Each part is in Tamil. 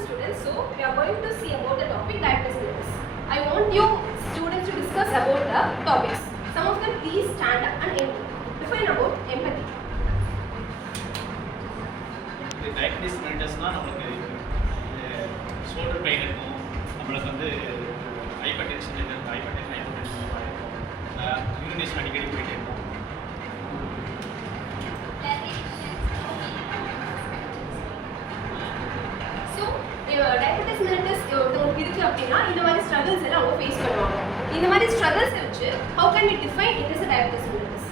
students, so we are going to see about the topic diabetes mellitus. I want you students to discuss about the topics. Some of them please stand up and define about empathy. diabetes mellitusனா நமக்கு ஷோல்டர் பெயின் இருக்கும், நம்மளுக்கு வந்து ஹைப்பர் டென்ஷன் யூரினேஷன் அடிக்கடி போயிட்டே இருக்கும். diabetes mellitus உங்களுக்கு இருக்கு அப்படின்னா இந்த மாதிரி ஸ்ட்ரகிள்ஸ் எல்லாம் அவங்க ஃபேஸ் பண்ணுவாங்க. இந்த மாதிரி ஸ்ட்ரகிள்ஸ் வச்சு how can we define it as a diabetes mellitus?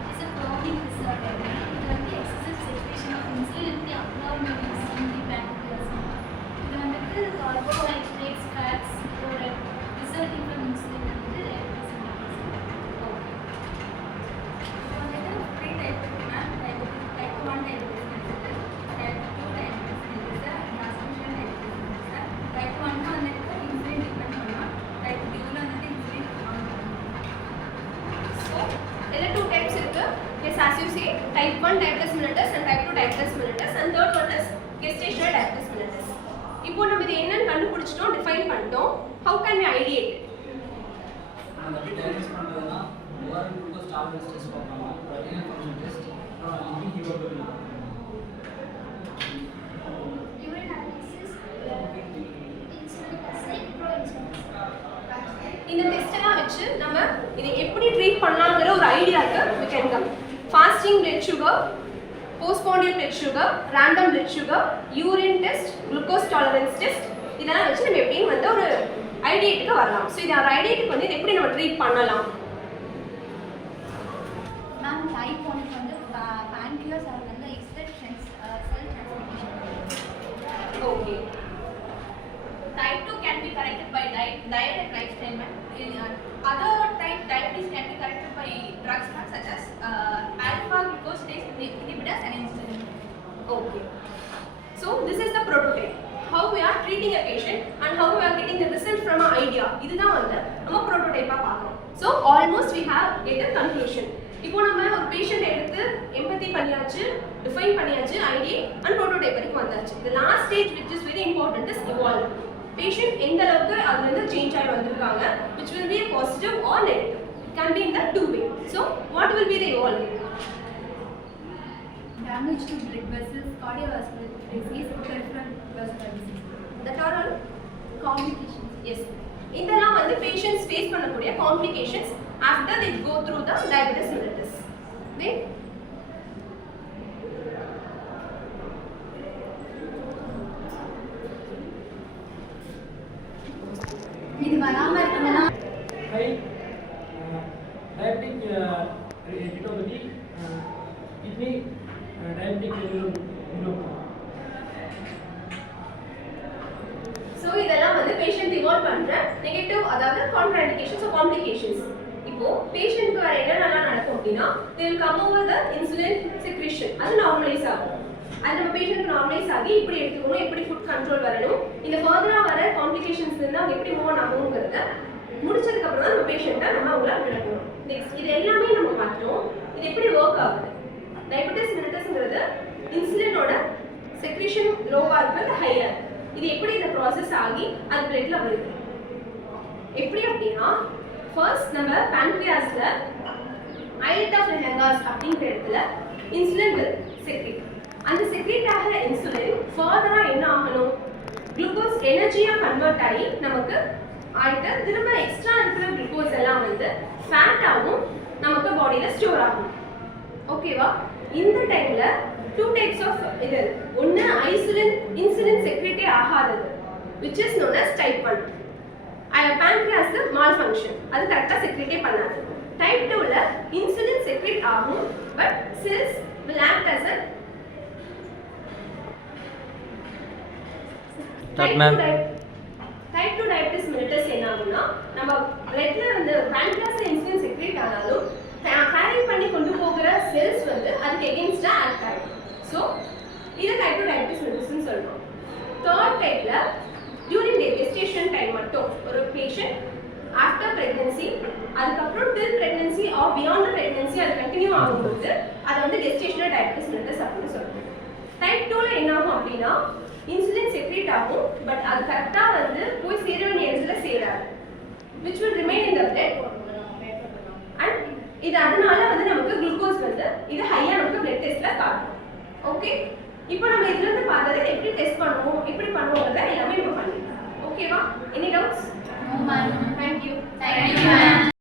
It is a chronic disorder. இது வந்து excessive secretion of insulin in the abnormalities in the pancreas. இது வந்துட்டு carbohydrates, fats, product resulting from insulin வந்து diabetes mellitus. இது வந்துட்டு three type இருக்குன்னா type 1 diabetes mellitus, type 2 diabetes mellitus, transmission diabetes mellitus. Type 1 க்கு வந்துட்டு insulin depend பண்ணும், type 2 ல வந்துட்டு insulin depend பண்ணும். So there are two types இருக்கு. Yes, as you say, type 1 diabetes mellitus and type 2 diabetes mellitus, and third one is gestational diabetes mellitus. இப்போ நம்ம இது என்னன்னு கண்டுபிடிச்சிட்டோம், டிஃபைன் பண்ணிட்டோம். How can we ideate it? நம்ம எப்படி டயக்னோஸ் பண்றதுன்னா ஓரல் குளுக்கோஸ் டாலரன்ஸ் டெஸ்ட் பார்க்கலாம், ரெட்டினல் ஃபங்க்ஷன் டெஸ்ட், அப்புறம் லிப்பிட் ஹீமோகுளோபின் பார்க்கலாம். Urine analysis, insulin assay, proinsulin. இந்த டெஸ்ட் எல்லாம் வச்சு நம்ம இதை எப்படி ட்ரீட் பண்ணலாம்ங்கற ஒரு ஐடியாக்கு we can come. Fasting blood sugar, postprandial blood sugar, random blood sugar, urine test, glucose tolerance test இதெல்லாம் வச்சு நம்ம எப்படின்னு வந்து ஒரு ஐடியாக்கு வரலாம். ஸோ இந்த ஒரு ஐடியாக்கு வந்து இதை எப்படி நம்ம ட்ரீட் பண்ணலாம்? Ma'am, type 1 வந்து pancreas or வந்து extractions, cell transplantation. Okay. Type 2 can be corrected by diet and lifestyle. Other type diabetes can be corrected by drugs such as alpha glucosidase inhibitors and insulin. Okay. So this is the prototype. How we are treating a patient and how we are getting the result from an idea. இதுதான் வந்து நம்ம prototype பார்க்கறோம். So almost we have get a conclusion. இப்போ நம்ம ஒரு patient எடுத்து empathy பண்ணியாச்சு, define பண்ணியாச்சு, idea and prototype வரைக்கும் வந்தாச்சு. The last stage which is very important is evolve. Patient எந்த அளவுக்கு அதுல இருந்து சேஞ்ச் ஆகி வந்திருக்காங்க, which will be a positive or negative. It can be in the two way. So what will be the evolve? Damage to blood vessels, cardiovascular disease, peripheral vascular disease. That are all Complications. yes. இதெல்லாம் வந்து patients face பண்ணக்கூடிய complications after they go through the diabetes mellitus. Right? இது வராம இருக்கணும்னா high diabetic retinopathy, kidney diabetic retinopathy. So இதெல்லாம் வந்து patient evolve பண்ற negative அதாவது contraindications or complications. இப்போ பேஷண்ட்க்கு வேற என்னென்னலாம் நடக்கும் அப்படின்னா they will come over the insulin secretion. அது நார்மலைஸ் ஆகும். அது நம்ம பேஷண்ட் நார்மலைஸ் ஆகி இப்படி எடுத்துக்கணும், எப்படி ஃபுட் கண்ட்ரோல் வரணும், இந்த ஃபர்தரா வர காம்ப்ளிகேஷன்ஸ் இருந்தா அவங்க எப்படி மூவ் ஆகும்ங்கறத முடிச்சதுக்கு அப்புறம் தான் நம்ம பேஷண்ட்டை நம்ம அவங்கள விடணும். நெக்ஸ்ட் இது எல்லாமே நம்ம பார்த்தோம். இது எப்படி ஒர்க் ஆகுது? டயபெட்டிஸ் mellitusங்கிறது இன்சுலினோட செக்ரீஷன் லோவா இருக்கு, ஹையா. இது எப்படி இந்த ப்ராசஸ் ஆகி அது பிளட்ல வருது? எப்படி அப்படின்னா ஃபர்ஸ்ட் நம்ம pancreasல islet of Langerhans அப்படிங்கிற இடத்துல இன்சுலின் will secrete. அந்த செக்ரீட் ஆகிற இன்சுலின் ஃபர்தரா என்ன ஆகணும்? குளுக்கோஸ் எனர்ஜியா கன்வெர்ட் ஆகி நமக்கு ஆயிட்டு திரும்ப எக்ஸ்ட்ரா இருக்கிற குளுக்கோஸ் எல்லாம் வந்து ஃபேட்டாவும் நமக்கு பாடியில ஸ்டோர் ஆகும். ஓகேவா? இந்த டைம்ல டூ டைப்ஸ் ஆஃப் இது ஒன்னு இன்சுலின் செக்ரீட்டே ஆகாதது which is known as type 1. pancreas malfunction, அது கரெக்டா செக்ரீட்டே பண்ணாது. type 2 ல இன்சுலின் செக்ரீட் ஆகும் but cells will act as a type 2 diabetes mellitus என்ன ஆகும்னா நம்ம பிளட்ல வந்து pancreasல இன்சுலின் செக்ரீட் ஆனாலும் கேரி பண்ணி கொண்டு போகிற செல்ஸ் வந்து அதுக்கு எகெயின்ஸ்டா ஆக்ட் ஆகும். ஸோ இது type 2 diabetes mellitus ன்னு சொல்றோம். தேர்ட் டைப்ல டியூரிங் gestation டைம் மட்டும் ஒரு பேஷண்ட் ஆஃப்டர் பிரெக்னன்சி அதுக்கப்புறம் டில் பிரெக்னன்சி ஆர் பியாண்ட் பிரெக்னன்சி அது கண்டினியூ ஆகும்போது அதை வந்து gestational diabetes mellitus அப்படின்னு சொல்றோம். டைப் 2ல என்ன ஆகும் அப்படின்னா அப்படின்னா இன்சுலின் செக்ரேட் ஆகும், பட் அது கரெக்டாக வந்து போய் சேர வேண்டிய இடத்துல சேராது, which will remain in the blood. And இது அதனால வந்து நமக்கு குளுக்கோஸ் வந்து இது ஹையா நமக்கு blood டெஸ்ட்ல காட்டும். ஓகே, இப்போ நம்ம இதுல இருந்து பார்த்தது எப்படி டெஸ்ட் பண்ணுவோம், எப்படி பண்ணுவோம்ங்கறத எல்லாமே நம்ம பண்ணிடலாம். ஓகேவா? Any doubts? No, ma'am. Thank you. Thank you, ma'am.